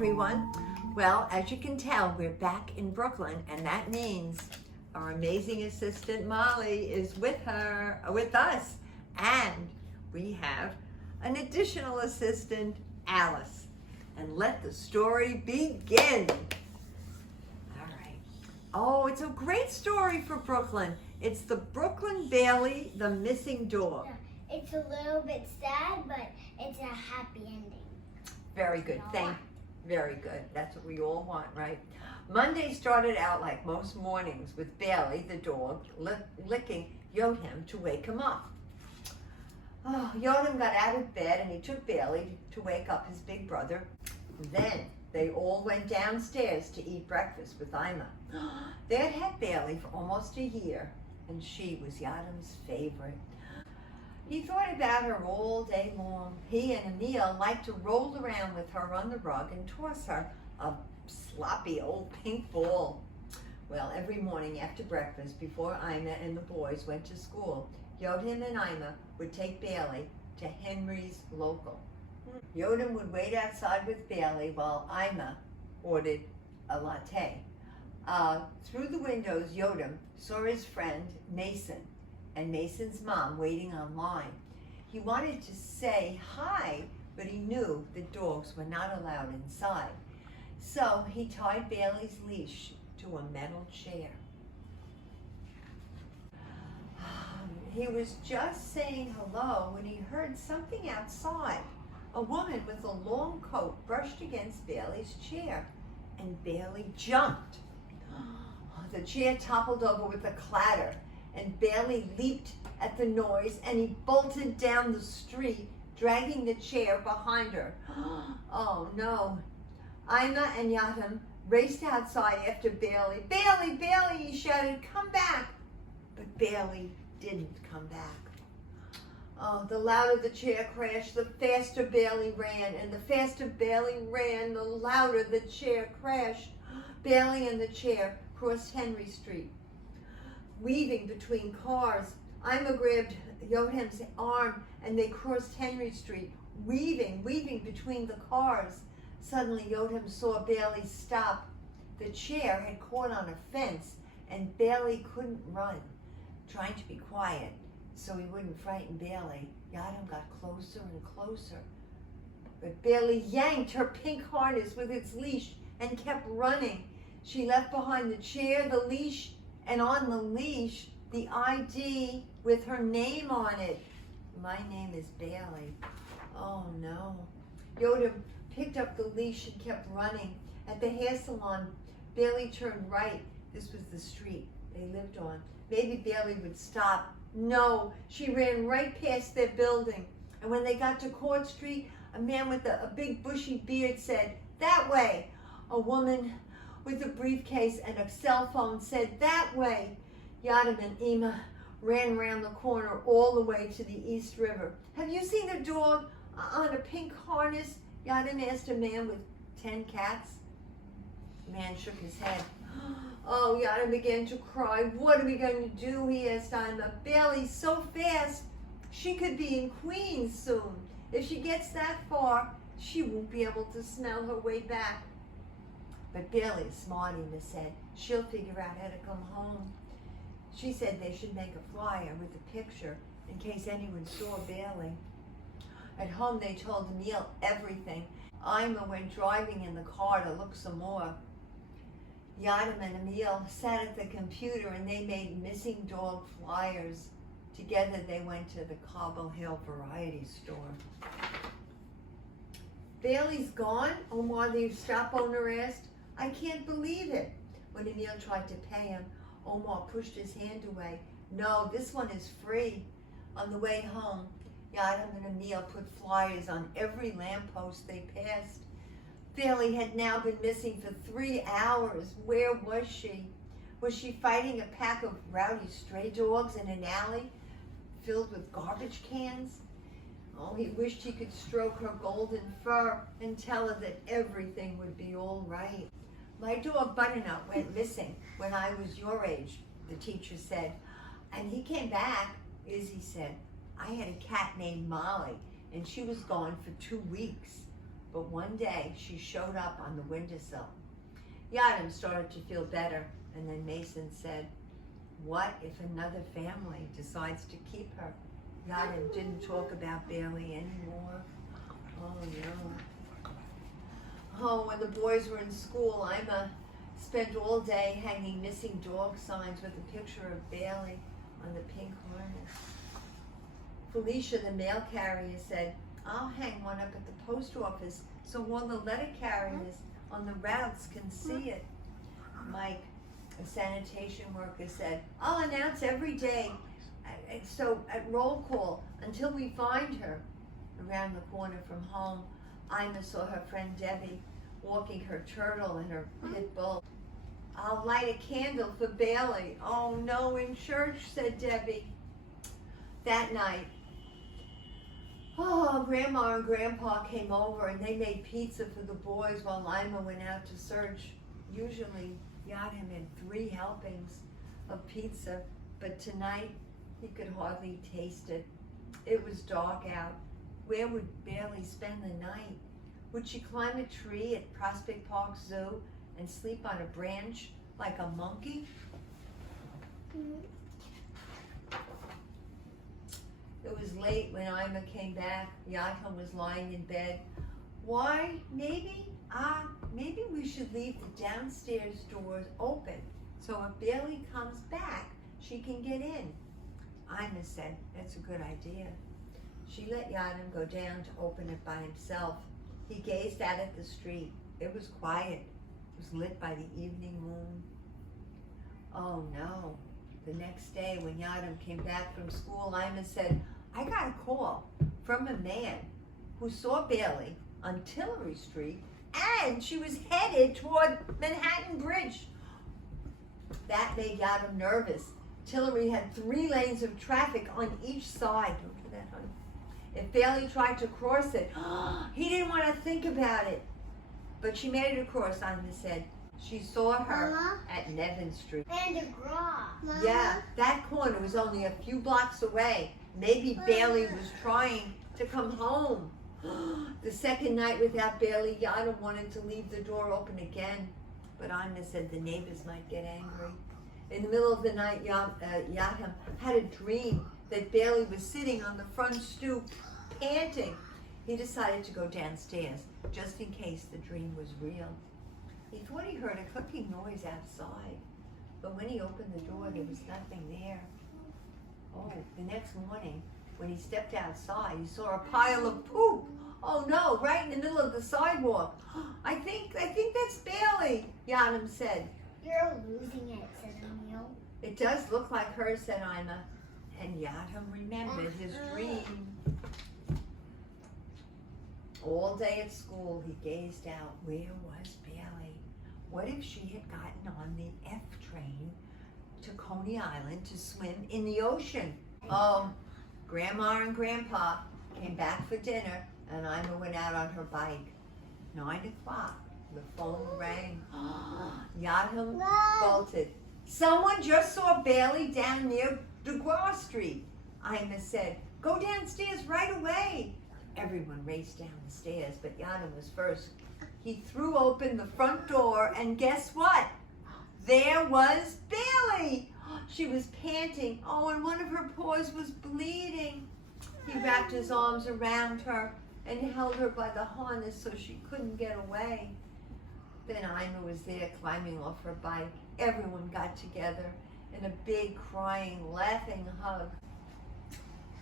everyone. Well, as you can tell, we're back in Brooklyn, and that means our amazing assistant Molly is with us, and we have an additional assistant, Alice. And let the story begin. All right. Oh, it's a great story for Brooklyn. It's the Brooklyn Bailey, the missing dog. Yeah, it's a little bit sad, but it's a happy ending. Very good. Very good. That's what we all want, right? Monday started out like most mornings with Bailey, the dog, licking Yotam to wake him up. Oh, Yotam got out of bed and he took Bailey to wake up his big brother. Then they all went downstairs to eat breakfast with Ima. They had had Bailey for almost a year, and she was Yotam's favorite. He thought about her all day long. He and Emil liked to roll around with her on the rug and toss her a sloppy old pink ball. Well, every morning after breakfast, before Ima and the boys went to school, Yotam and Ima would take Bailey to Henry's Local. Yotam would wait outside with Bailey while Ima ordered a latte. Through the windows, Yotam saw his friend Mason and Mason's mom waiting online. He wanted to say hi, but he knew the dogs were not allowed inside. So he tied Bailey's leash to a metal chair. He was just saying hello when he heard something outside. A woman with a long coat brushed against Bailey's chair, and Bailey jumped. The chair toppled over with a clatter, and Bailey leaped at the noise, and he bolted down the street, dragging the chair behind her. Oh no. Ima and Yotam raced outside after Bailey. Bailey, Bailey, he shouted, come back. But Bailey didn't come back. Oh, the louder the chair crashed, the faster Bailey ran, and the faster Bailey ran, the louder the chair crashed. Bailey and the chair crossed Henry Street. Weaving between cars, Ima grabbed Yotam's arm and they crossed Henry Street, weaving between the cars. Suddenly Yotam saw Bailey stop. The chair had caught on a fence and Bailey couldn't run. Trying to be quiet so he wouldn't frighten Bailey, Yotam got closer and closer. But Bailey yanked her pink harness with its leash and kept running. She left behind the chair, the leash, and on the leash, the ID with her name on it. My name is Bailey. Oh no. Yotam picked up the leash and kept running. At the hair salon, Bailey turned right. This was the street they lived on. Maybe Bailey would stop. No, she ran right past their building. And when they got to Court Street, a man with a big bushy beard said, that way. A woman with a briefcase and a cell phone said, that way. Yotam and Ima ran around the corner all the way to the East River. Have you seen a dog on a pink harness? Yotam asked a man with 10 cats. The man shook his head. Oh, Yotam began to cry. What are we going to do? He asked Ima. Bailey's so fast. She could be in Queens soon. If she gets that far, she won't be able to smell her way back. But Bailey's smart, Ima said. She'll figure out how to come home. She said they should make a flyer with a picture in case anyone saw Bailey. At home, they told Emil everything. Ima went driving in the car to look some more. Yotam and Emil sat at the computer and they made missing dog flyers. Together they went to the Cobble Hill variety store. Bailey's gone? Omar, the shop owner asked. I can't believe it. When Emil tried to pay him, Omar pushed his hand away. No, this one is free. On the way home, Yotam and Emil put flyers on every lamppost they passed. Bailey had now been missing for 3 hours. Where was she? Was she fighting a pack of rowdy stray dogs in an alley filled with garbage cans? Oh, he wished he could stroke her golden fur and tell her that everything would be all right. My dog Butternut went missing when I was your age, the teacher said. And he came back, Izzy said. I had a cat named Molly, and she was gone for 2 weeks. But one day, she showed up on the windowsill. Yadam started to feel better, and then Mason said, "What if another family decides to keep her?" Yadam didn't talk about Bailey anymore. Oh no. Oh, when the boys were in school, Ima spent all day hanging missing dog signs with a picture of Bailey on the pink harness. Felicia, the mail carrier, said, "I'll hang one up at the post office so all the letter carriers on the routes can see it." Mike, a sanitation worker, said, "I'll announce every day so at roll call until we find her." Around the corner from home, Ima saw her friend Debbie walking her turtle and her pit bull. "I'll light a candle for Bailey." "Oh no, in church," said Debbie. That night, Grandma and Grandpa came over and they made pizza for the boys while Ima went out to search. Usually, Yadam had 3 helpings of pizza, but tonight he could hardly taste it. It was dark out. Where would Bailey spend the night? Would she climb a tree at Prospect Park Zoo and sleep on a branch like a monkey? It was late when Ima came back. Yadam was lying in bed. "Why, maybe we should leave the downstairs doors open so if Bailey comes back, she can get in." Ima said, "That's a good idea." She let Yadam go down to open it by himself. He gazed out at the street. It was quiet. It was lit by the evening moon. Oh no. The next day when Yadam came back from school, Ima said, "I got a call from a man who saw Bailey on Tillery Street and she was headed toward Manhattan Bridge." That made Yadam nervous. Tillery had 3 lanes of traffic on each side. Look at that, honey. If Bailey tried to cross it, he didn't want to think about it. But she made it across, Ima said. She saw her at Nevin Street. And a grass. Yeah, that corner was only a few blocks away. Maybe Bailey was trying to come home. The second night without Bailey, Yadam wanted to leave the door open again. But Ima said the neighbors might get angry. In the middle of the night, Yadam had a dream that Bailey was sitting on the front stoop, panting. He decided to go downstairs, just in case the dream was real. He thought he heard a clicking noise outside, but when he opened the door, there was nothing there. Oh, the next morning, when he stepped outside, he saw a pile of poop. Oh no, right in the middle of the sidewalk. I think that's Bailey," Yadam said. "You're losing it," said Emil. "It does look like her," said Ima. And Yadam remembered his dream. All day at school, he gazed out. Where was Bailey? What if she had gotten on the F train to Coney Island to swim in the ocean? Oh, Grandma and Grandpa came back for dinner, and Ima went out on her bike. 9 o'clock, the phone rang. Yadam bolted. "Someone just saw Bailey down near DeGraw Street," Ima said. "Go downstairs right away." Everyone raced down the stairs, but Yadam was first. He threw open the front door, and guess what? There was Bailey. She was panting. Oh, and one of her paws was bleeding. He wrapped his arms around her and held her by the harness so she couldn't get away. Then Ima was there climbing off her bike. Everyone got together in a big crying, laughing hug.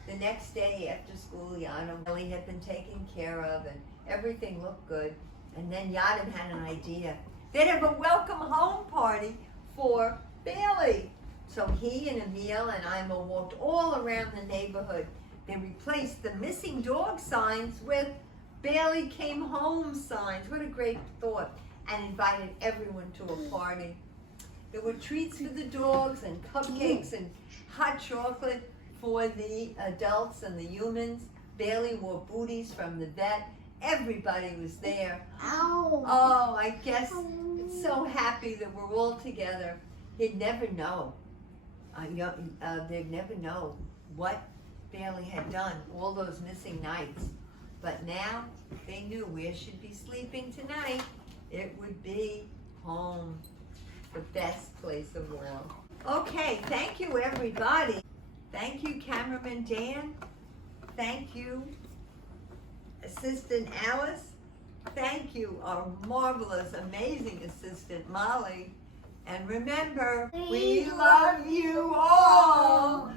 The next day after school, Bailey had been taken care of and everything looked good. And then Yadam had an idea. They'd have a welcome home party for Bailey. So he and Emil and Ima walked all around the neighborhood. They replaced the missing dog signs with Bailey came home signs. What a great thought. And invited everyone to a party. There were treats for the dogs and cupcakes and hot chocolate for the adults and the humans. Bailey wore booties from the vet. Everybody was there. Ow. Oh, I guess it's so happy that we're all together. You'd never know. They'd never know what Bailey had done all those missing nights. But now they knew where she'd be sleeping tonight. It would be home, the best place of all. Okay, thank you everybody. Thank you cameraman Dan. Thank you assistant Alice. Thank you our marvelous, amazing assistant Molly. And remember, we love you all.